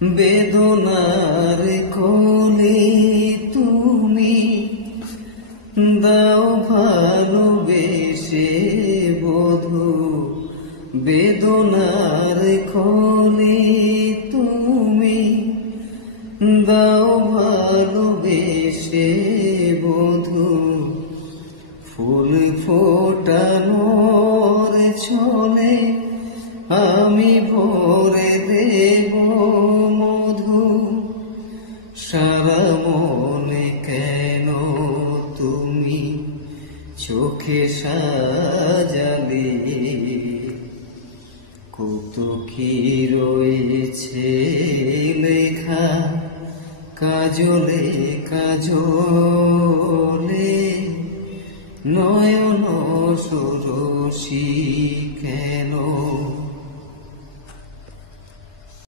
বেদনার কোলে তুমি দাও ভালোবেসে বধূ, বেদনার কোলে তুমি দাও ভালোবেসে বধূ, ফুল ফোটানোর ছলে আমি ভরে দেব মধু। সারা মনে কেন তুমি চোখে সাজালে, কত কি রয়েছে লেখা কাজলে কাজলে, নয়ন সরসী কেন